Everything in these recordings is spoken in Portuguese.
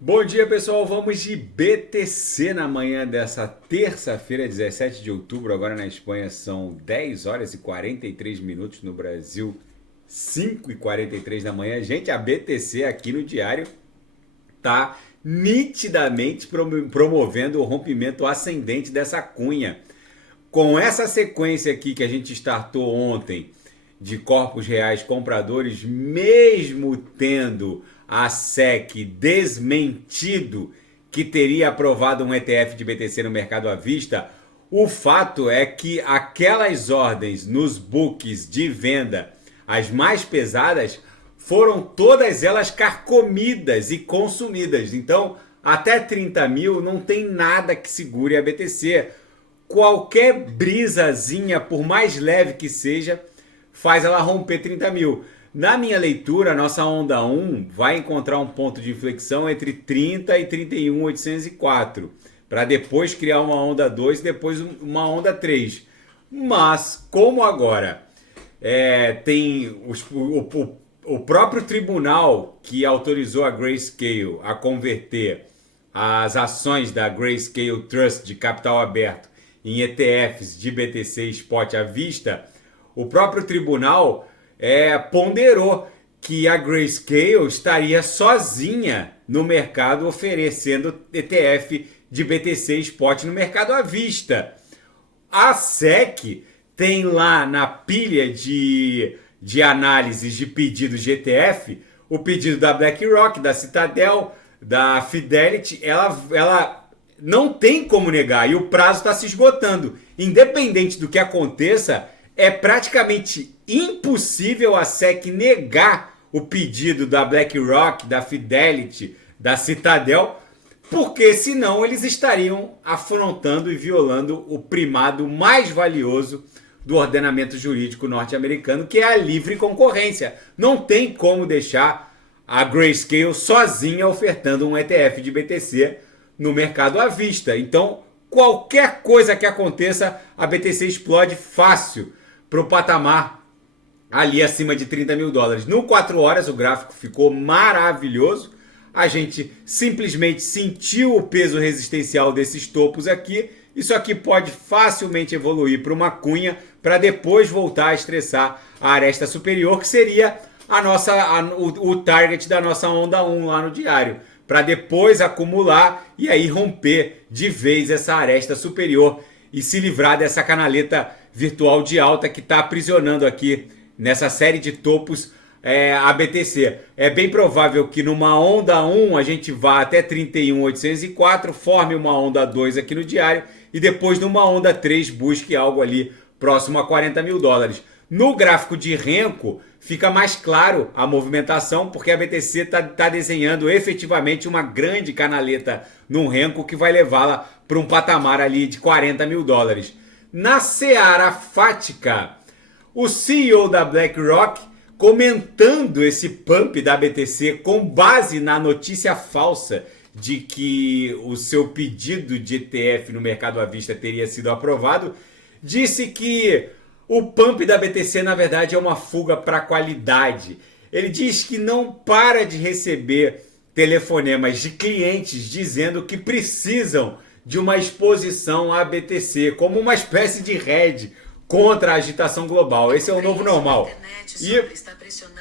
Bom dia, pessoal. Vamos de BTC na manhã dessa terça-feira, 17 de outubro. Agora na Espanha são 10 horas e 43 minutos. No Brasil, 5 e 43 da manhã. Gente, a BTC aqui no diário tá nitidamente promovendo o rompimento ascendente dessa cunha. Com essa sequência aqui que a gente startou ontem de corpos reais compradores, mesmo tendo a SEC desmentido que teria aprovado um ETF de BTC no mercado à vista, o fato é que aquelas ordens nos books de venda, as mais pesadas, foram todas elas carcomidas e consumidas. Então, até 30 mil não tem nada que segure a BTC. Qualquer brisazinha, por mais leve que seja, faz ela romper 30 mil. Na minha leitura, a nossa onda 1 vai encontrar um ponto de inflexão entre 30 e 31.804, para depois criar uma onda 2 e depois uma onda 3. Mas, como agora tem o próprio tribunal que autorizou a Grayscale a converter as ações da Grayscale Trust de capital aberto em ETFs de BTC Spot à vista, o próprio tribunal ponderou que a Grayscale estaria sozinha no mercado oferecendo ETF de BTC Spot no mercado à vista. A SEC tem lá na pilha de análises de pedidos de ETF o pedido da BlackRock, da Citadel, da Fidelity. Ela não tem como negar e o prazo está se esgotando. Independente do que aconteça, é praticamente impossível a SEC negar o pedido da BlackRock, da Fidelity, da Citadel, porque senão eles estariam afrontando e violando o primado mais valioso do ordenamento jurídico norte-americano, que é a livre concorrência. Não tem como deixar a Grayscale sozinha ofertando um ETF de BTC no mercado à vista. Então, qualquer coisa que aconteça, a BTC explode fácil para o patamar ali acima de 30 mil dólares. No 4 horas o gráfico ficou maravilhoso. A gente simplesmente sentiu o peso resistencial desses topos aqui. Isso aqui pode facilmente evoluir para uma cunha para depois voltar a estressar a aresta superior, que seria o target da nossa onda 1 lá no diário, para depois acumular e aí romper de vez essa aresta superior e se livrar dessa canaleta virtual de alta que está aprisionando aqui nessa série de topos a BTC. É bem provável que numa onda 1 a gente vá até 31.804, forme uma onda 2 aqui no diário e depois numa onda 3 busque algo ali próximo a 40 mil dólares. No gráfico de Renko fica mais claro a movimentação, porque a BTC está desenhando efetivamente uma grande canaleta no Renko que vai levá-la para um patamar ali de 40 mil dólares. Na seara fática, o CEO da BlackRock, comentando esse pump da BTC com base na notícia falsa de que o seu pedido de ETF no mercado à vista teria sido aprovado, disse que o pump da BTC na verdade é uma fuga para a qualidade. Ele diz que não para de receber telefonemas de clientes dizendo que precisam de uma exposição à BTC como uma espécie de hedge contra a agitação global. Esse é o novo normal. E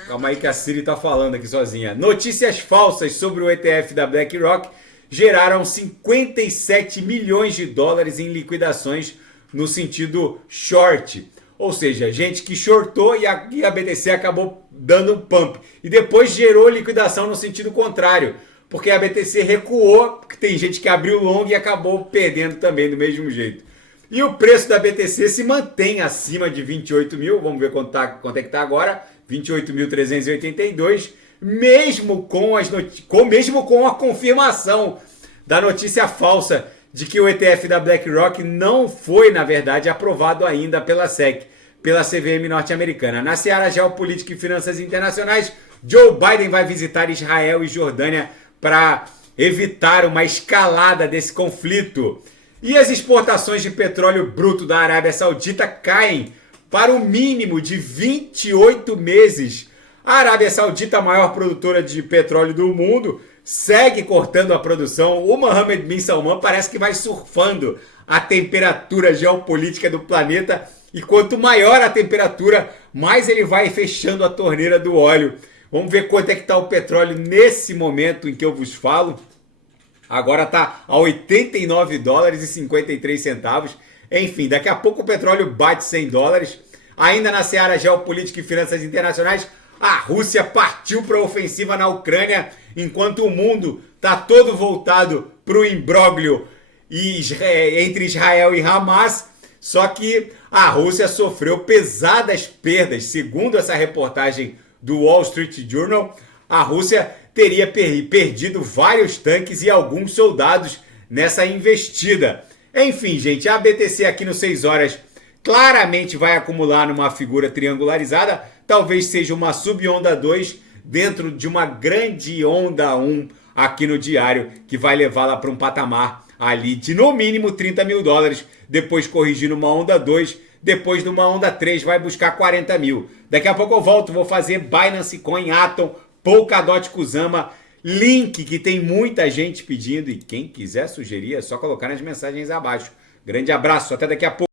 calma aí que a Siri está falando aqui sozinha. Notícias falsas sobre o ETF da BlackRock geraram 57 milhões de dólares em liquidações no sentido short. Ou seja, gente que shortou e a BTC acabou dando um pump. E depois gerou liquidação no sentido contrário. Porque a BTC recuou, porque tem gente que abriu long e acabou perdendo também do mesmo jeito. E o preço da BTC se mantém acima de 28 mil, vamos ver quanto é que está agora, 28.382, mesmo com a confirmação da notícia falsa de que o ETF da BlackRock não foi, na verdade, aprovado ainda pela SEC, pela CVM norte-americana. Na seara geopolítica e finanças internacionais, Joe Biden vai visitar Israel e Jordânia para evitar uma escalada desse conflito. E as exportações de petróleo bruto da Arábia Saudita caem para o mínimo de 28 meses. A Arábia Saudita, a maior produtora de petróleo do mundo, segue cortando a produção. O Mohammed bin Salman parece que vai surfando a temperatura geopolítica do planeta. E quanto maior a temperatura, mais ele vai fechando a torneira do óleo. Vamos ver quanto é que está o petróleo nesse momento em que eu vos falo. Agora está a 89 dólares e 53 centavos. Enfim, daqui a pouco o petróleo bate 100 dólares. Ainda na seara geopolítica e finanças internacionais, a Rússia partiu para a ofensiva na Ucrânia, enquanto o mundo está todo voltado para o imbróglio entre Israel e Hamas. Só que a Rússia sofreu pesadas perdas. Segundo essa reportagem do Wall Street Journal, a Rússia teria perdido vários tanques e alguns soldados nessa investida. Enfim, gente, a BTC aqui no 6 horas claramente vai acumular numa figura triangularizada. Talvez seja uma subonda 2 dentro de uma grande onda 1 aqui no diário, que vai levá-la para um patamar ali de no mínimo 30 mil dólares, depois corrigir numa onda 2, depois numa onda 3 vai buscar 40 mil. Daqui a pouco eu volto, vou fazer Binance Coin, Atom, Polkadot, Kusama, link que tem muita gente pedindo, e quem quiser sugerir é só colocar nas mensagens abaixo. Grande abraço, até daqui a pouco.